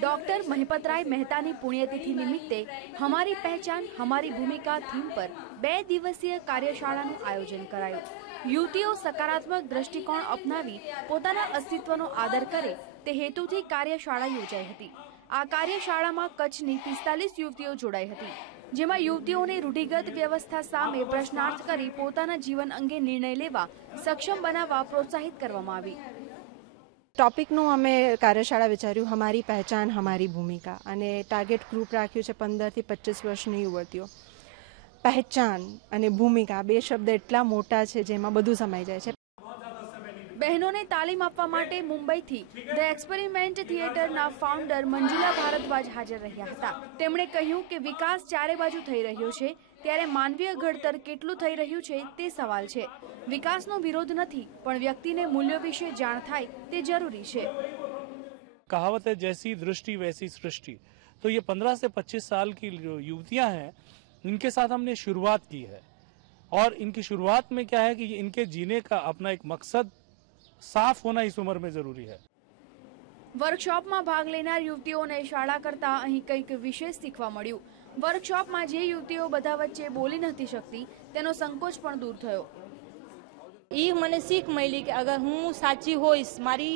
doctor મહેપતરાય મહેતાની પુણ્યતિથિ નિમિત્તે હમારી પહેચાન હમારી ભૂમિકા થીમ પર બે દિવસીય કાર્યશાળાનું આયોજન કરાયું યુવતીઓ સકારાત્મક દ્રષ્ટિકોણ અપનાવી પોતાના અસ્તિત્વનો આદર કરે તે હેતુથી કાર્યશાળા યોજાઈ હતી આ કાર્યશાળામાં કચ્છની પિસ્તાલીસ યુવતીઓ જોડાઈ હતી જેમાં યુવતીઓને રૂઢિગત વ્યવસ્થા સામે પ્રશ્નાર્થ કરી પોતાના જીવન અંગે નિર્ણય લેવા સક્ષમ બનાવવા પ્રોત્સાહિત કરવામાં આવી ટોપિકનું અમે કાર્યશાળા વિચાર્યું હમારી પહેચાન અમારી ભૂમિકા અને ટાર્ગેટ ગ્રુપ રાખ્યું છે પંદરથી પચીસ વર્ષની યુવતીઓ પહેચાન અને ભૂમિકા બે શબ્દ એટલા મોટા છે જેમાં બધું સમાઈ જાય છે बहनों ने तालीम आपवा माटे मुंबई थी द एक्सपेरिमेंट थिएटर ना फाउंडर मंजुला भारतवाज हाजिर રહ્યા હતા તેમણે કહ્યું કે વિકાસ ચારે બાજુ થઈ રહ્યો છે ત્યારે માનવીય ઘડતર કેટલું થઈ રહ્યું છે તે સવાલ છે વિકાસનો વિરોધ નથી પણ વ્યક્તિને મૂલ્ય વિશે જાણ થાય તે જરૂરી છે કહાવતે જેસી દ્રષ્ટિ વેસી सृष्टि તો યે 15 સે 25 સાલ કી જો યુવતીયા હે انકે સાથ આપણે શરૂઆત કી હે ઓર ઇનકી શરૂઆત મેં ક્યા હે કે ઇનકે જીને કા અપના એક મકсад સાફ હોના ઈસ ઉમર મે જરૂરી હે વર્કશોપ માં ભાગ લેનાર યુવટીઓ ને શાળા કરતા અહી કઈક વિશેષ શીખવા મળ્યું વર્કશોપ માં જે યુવટીઓ બધા વચ્ચે બોલી ન હતી શકતી તેનો સંકોચ પણ દૂર થયો ઈ મને શીખ મળી કે અગર હું સાચી હોઈસ મારી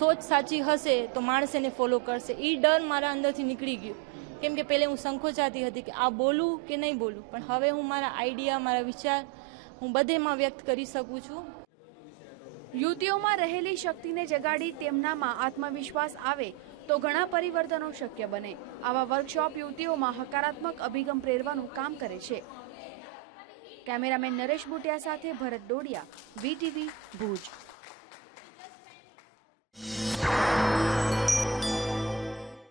સોચ સાચી હશે તો માણસ એને ફોલો કરશે ઈ ડર મારા અંદર થી નીકળી ગયો કેમ કે પેલે હું સંકોચાતી હતી કે આ બોલું કે નઈ બોલું પણ હવે હું મારા આઈડિયા મારા વિચાર હું બધામાં વ્યક્ત કરી શકું છું યુવતીઓમાં રહેલી શક્તિને જગાડી તેમનામાં આત્મવિશ્વાસ આવે તો ઘણા પરિવર્તનો શક્ય બને આવા વર્કશોપ યુવતીઓમાં હકારાત્મક અભિગમ પ્રેરવાનું કામ કરે છે કેમેરામેન નરેશ બુટિયા સાથે ભરત ડોડિયા વીટીવી ભુજ